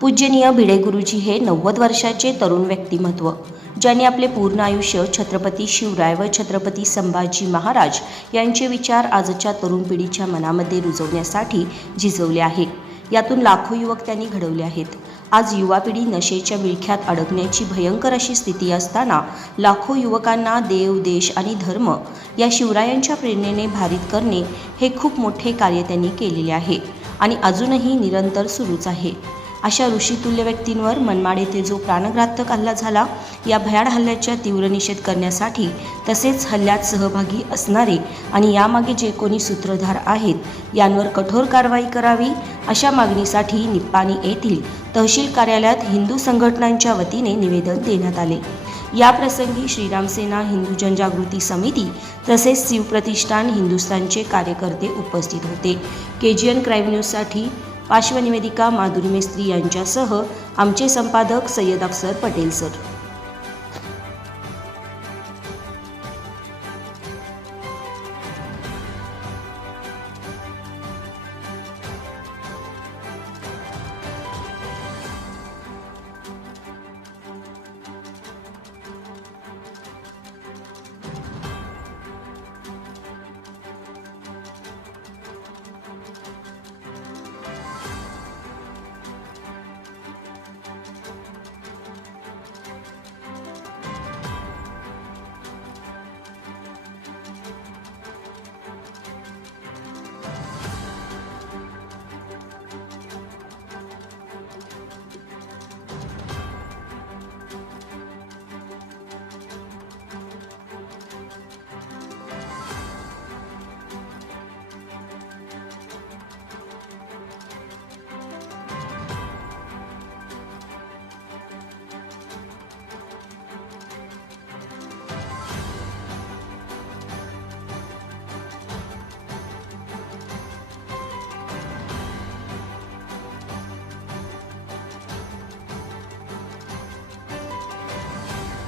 पूज्यनीय भिडे गुरुजी हे 90 वर्षाचे तरुण व्यक्तिमत्व, ज्यांनी आपले पूर्ण आयुष्य छत्रपती शिवराय व छत्रपती संभाजी महाराज यांचे विचार आजच्या तरुण पिढीच्या मनामध्ये रुजवण्यासाठी झिजवले आहे. यातून लाखो युवक त्यांनी घडवले आहेत. आज युवा पिढी नशेच्या विळख्यात अडकण्याची भयंकर अशी स्थिती असताना लाखो युवकांना देव, देश आणि धर्म या शिवरायांच्या प्रेरणेने भारित करणे हे खूप मोठे कार्य त्यांनी केलेले आहे आणि अजूनही निरंतर सुरूच आहे. अशा ऋषितुल्य व्यक्तींवर मनमाड येथे जो प्राणघातक हल्ला झाला, या भयाड हल्ल्याचा तीव्र निषेध करण्यासाठी तसेच हल्ल्यात सहभागी असणारे आणि यामागे जे कोणी सूत्रधार आहेत यांवर कठोर कारवाई करावी अशा मागणीसाठी निप्पाणी येथील तहसील कार्यालयात हिंदू संघटनांच्या वतीने निवेदन देण्यात आले. याप्रसंगी श्रीरामसेना हिंदू जनजागृती समिती तसेच शिवप्रतिष्ठान हिंदुस्थानचे कार्यकर्ते उपस्थित होते. KGN क्राईम न्यूजसाठी पार्श्वनिवेदिका माधुरी मेस्त्री यांच्यासह आमचे संपादक सय्यद अफसर पटेल सर.